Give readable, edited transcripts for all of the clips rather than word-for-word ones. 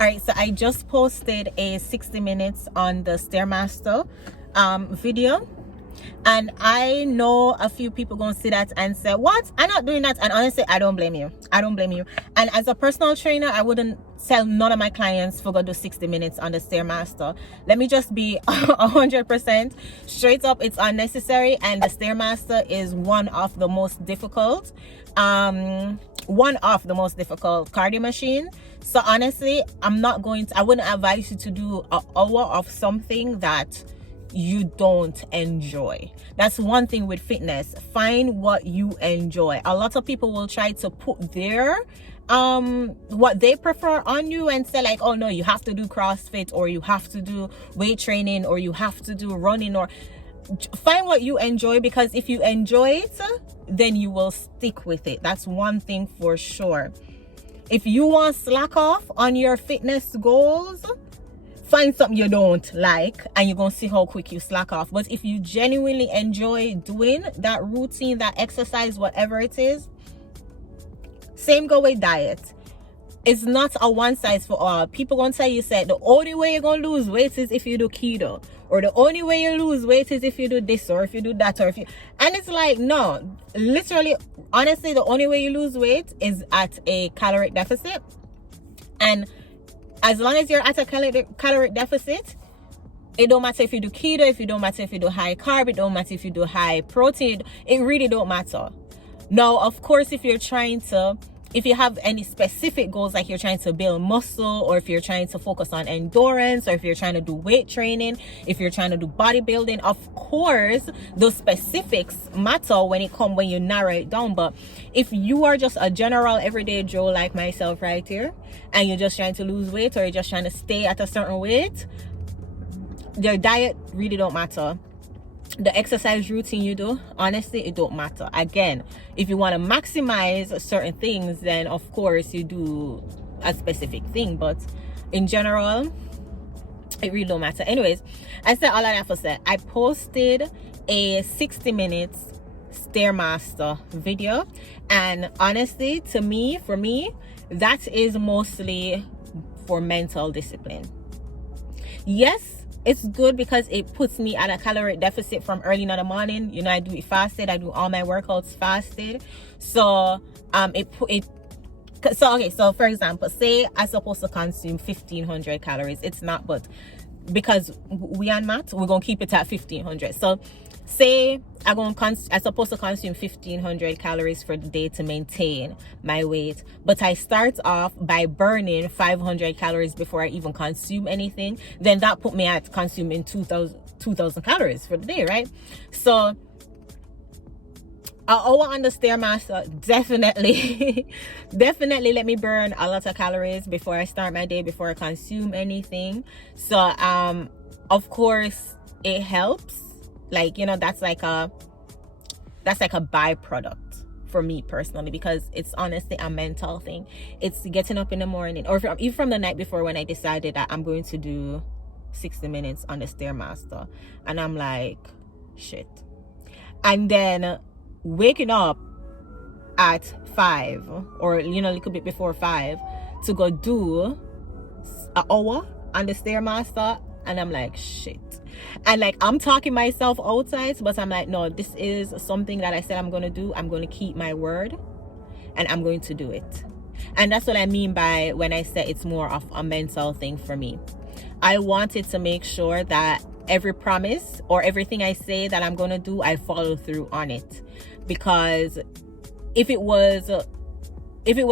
All right, so I just posted a 60 minutes on the Stairmaster video, and I know a few people gonna see that and say, what, I'm not doing that. And honestly, I don't blame you. I don't blame you. And as a personal trainer, I wouldn't tell none of my clients for go do 60 minutes on the Stairmaster. Let me just be 100% straight up. It's unnecessary, and the Stairmaster is one of the most difficult cardio machine. So honestly, I wouldn't advise you to do an hour of something that you don't enjoy. That's one thing with fitness. Find what you enjoy. A lot of people will try to put their what they prefer on you and say like, oh no, you have to do CrossFit, or you have to do weight training, or you have to do running. Or find what you enjoy, because if you enjoy it, then you will stick with it. That's one thing for sure. If you want to slack off on your fitness goals, find something you don't like, and you're gonna see how quick you slack off. But if you genuinely enjoy doing that routine, that exercise, whatever it is, same go with diet. It's not a one size for all. People gonna tell you, say the only way you're gonna lose weight is if you do keto, or the only way you lose weight is if you do this, or if you do that, or if you, and it's like, no, literally, honestly, the only way you lose weight is at a caloric deficit. And as long as you're at a caloric deficit, it don't matter if you do keto, if you don't matter if you do high carb, it don't matter if you do high protein, it really don't matter. Now, of course, if you have any specific goals, like you're trying to build muscle, or if you're trying to focus on endurance, or if you're trying to do weight training, if you're trying to do bodybuilding, of course, those specifics matter when you narrow it down. But if you are just a general everyday Joe like myself right here, and you're just trying to lose weight, or you're just trying to stay at a certain weight, your diet really don't matter. The exercise routine you do, honestly, it don't matter. Again, if you want to maximize certain things, then of course you do a specific thing, but in general, it really don't matter. Anyways, I said all I have to say. I posted a 60 minutes Stairmaster video, and honestly, for me, that is mostly for mental discipline. Yes, it's good because it puts me at a caloric deficit from early in the morning. You know, I do it fasted. I do all my workouts fasted. So so for example, say I'm supposed to consume 1,500 calories. It's not, but because we on math, we're gonna keep it at 1,500. So say I'm supposed to consume 1,500 calories for the day to maintain my weight, but I start off by burning 500 calories before I even consume anything, then that put me at consuming 2,000 calories for the day, right? So I on the Stairmaster definitely let me burn a lot of calories before I start my day, before I consume anything. So of course it helps. Like, you know, that's like a byproduct for me personally, because it's honestly a mental thing. It's getting up in the morning, or even from the night before, when I decided that I'm going to do 60 minutes on the Stairmaster, and I'm like, shit. And then waking up at 5, or, you know, a little bit before 5, to go do an hour on the Stairmaster, and I'm like, shit. And like, I'm talking myself outside, but I'm like, no, this is something that I said I'm going to do. I'm going to keep my word, and I'm going to do it. And that's what I mean by when I say it's more of a mental thing for me. I wanted to make sure that every promise or everything I say that I'm going to do, I follow through on it. Because if it was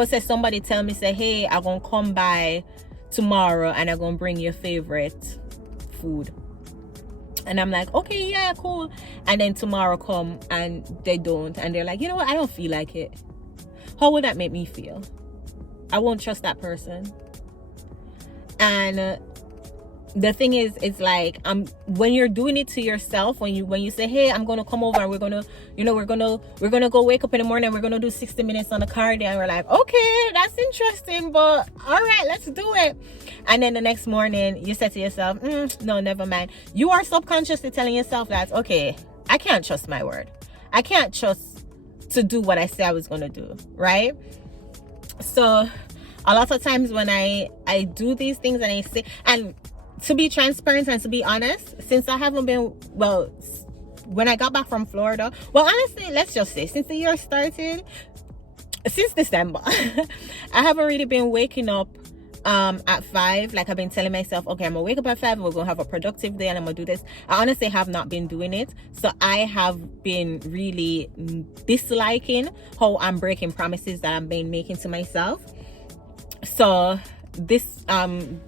say somebody tell me, say, hey, I'm going to come by tomorrow and I'm going to bring your favorite food, and I'm like, okay, yeah, cool, and then tomorrow come and they don't, and they're like, you know what, I don't feel like it, how would that make me feel? I won't trust that person. And the thing is, it's like, when you're doing it to yourself, when you say, hey, I'm gonna come over and we're gonna go wake up in the morning and we're gonna do 60 minutes on the cardio, and we're like, okay, that's interesting, but all right, let's do it. And then the next morning you say to yourself, no, never mind. You are subconsciously telling yourself that, okay, I can't trust my word, I can't trust to do what I say I was gonna do, right? So A lot of times when I do these things and I say, and to be transparent and to be honest, since I haven't been, well, when I got back from Florida, well, honestly, let's just say since the year started, since December, I haven't really been waking up at 5. Like, I've been telling myself, okay, I'm gonna wake up at 5, we're gonna have a productive day and I'm gonna do this. I honestly have not been doing it, so I have been really disliking how I'm breaking promises that I've been making to myself. So this I'm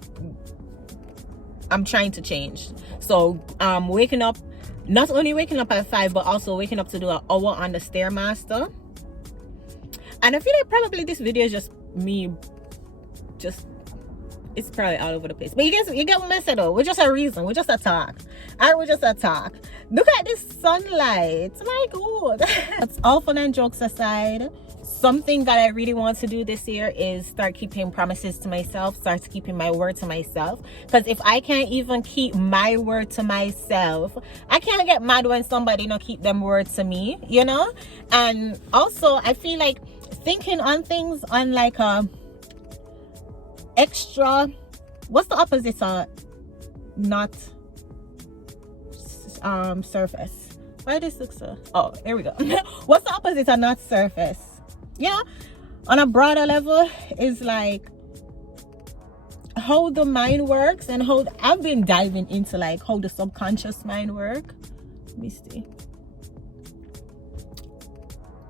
trying to change. So waking up, not only waking up at 5, but also waking up to do an hour on the Stairmaster. And I feel like probably this video is just me, just, it's probably all over the place. But you get what I said though. We're just a reason. We're just a talk. And we're just a talk. Look at this sunlight. My God. That's all fun and jokes aside. Something that I really want to do this year is start keeping promises to myself, start keeping my word to myself. Because if I can't even keep my word to myself, I can't get mad when somebody not keep them word to me, you know? And also, I feel like thinking on things on like a extra, what's the opposite of not surface? Why does this look so, oh, here we go. What's the opposite of not surface? Yeah, on a broader level is like how the mind works, and how I've been diving into like how the subconscious mind work. Let me see.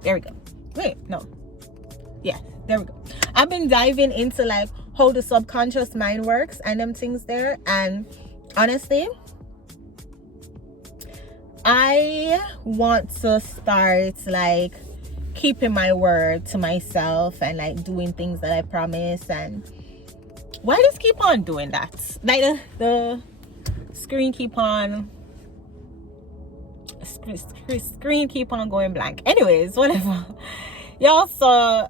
There we go. Wait, no. Yeah, there we go. I've been diving into like how the subconscious mind works and them things there, and honestly, I want to start like keeping my word to myself and like doing things that I promise. And why just keep on doing that? Like the screen keep on going blank. Anyways, whatever. Y'all, so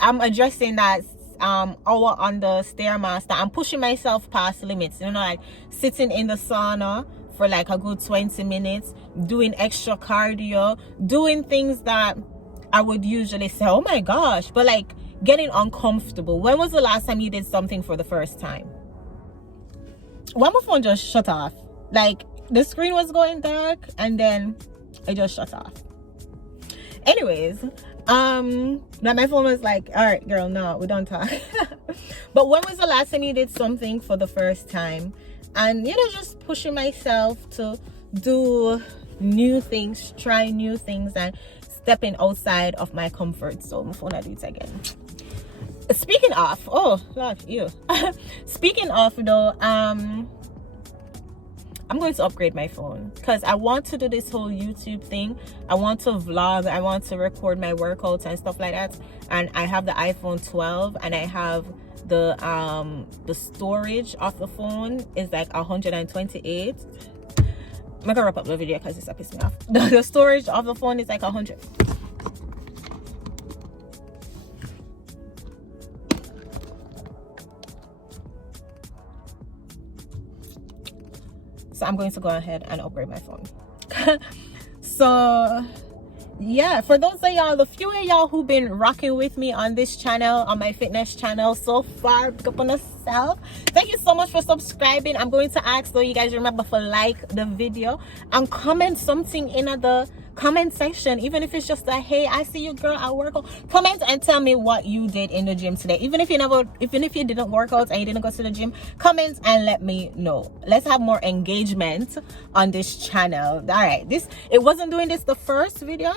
I'm addressing that hour on the Stairmaster. I'm pushing myself past limits, you know, like sitting in the sauna for like a good 20 minutes, doing extra cardio, doing things that I would usually say, oh my gosh, but like getting uncomfortable. When was the last time you did something for the first time? When my phone just shut off, like the screen was going dark and then it just shut off. Anyways, now my phone was like, all right girl, no, we don't talk. But when was the last time you did something for the first time? And you know, just pushing myself to do new things, try new things, and stepping outside of my comfort zone. Before I do it again. Speaking of, oh Lord, you. Speaking of though, I'm going to upgrade my phone because I want to do this whole YouTube thing. I want to vlog, I want to record my workouts and stuff like that. And I have the iPhone 12 and I have the storage of the phone is like 128. I'm gonna wrap up the video because this pissed me off. The storage of the phone is like 100. So I'm going to go ahead and upgrade my phone. So yeah, for those of y'all, the few of y'all who've been rocking with me on this channel, on my fitness channel so far, pick up on yourself. Thank you so much for subscribing. I'm going to ask though, you guys remember for like the video and comment something in the comment section, even if it's just a hey, I see you girl at workout. Comment and tell me what you did in the gym today. Even if you didn't work out and you didn't go to the gym, comment and let me know. Let's have more engagement on this channel. All right, it wasn't doing this the first video,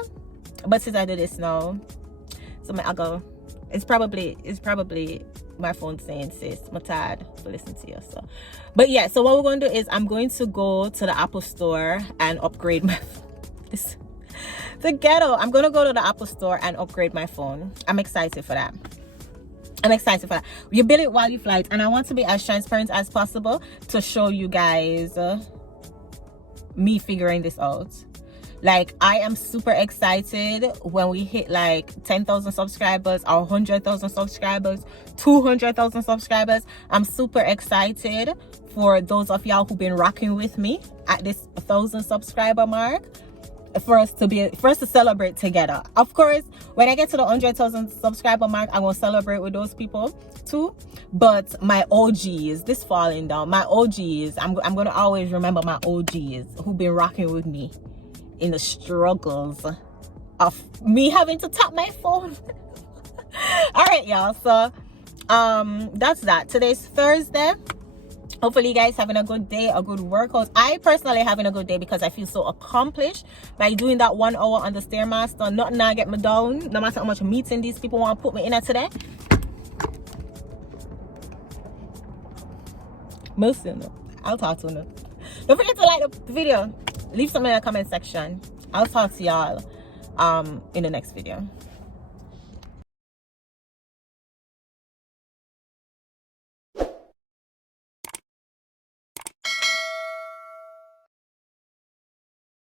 but since I do this now, so I'll go. It's probably my phone saying sis, I'm tired for listening to you. So but yeah, so what we're going to do is I'm going to go to the Apple store and upgrade my this the ghetto. I'm gonna go to the Apple store and upgrade my phone. I'm excited for that. You build it while you fly it, and I want to be as transparent as possible to show you guys me figuring this out. Like, I am super excited when we hit like 10,000 subscribers or 100,000 subscribers, 200,000 subscribers. I'm super excited for those of y'all who've been rocking with me at this 1,000 subscriber mark. for us to celebrate together. Of course, when I get to the 100,000 subscriber mark, I'm gonna celebrate with those people too. But my OGs, this falling down, my OGs, I'm gonna always remember my OGs who've been rocking with me in the struggles of me having to tap my phone. All right, y'all, so that's that. Today's Thursday. Hopefully you guys having a good day, a good workout. I personally having a good day because I feel so accomplished by doing that 1 hour on the Stairmaster. Nothing now get me down, no matter how much meeting these people want to put me in at today. I'll talk to you. Don't forget to like the video, leave something in the comment section. I'll talk to y'all in the next video.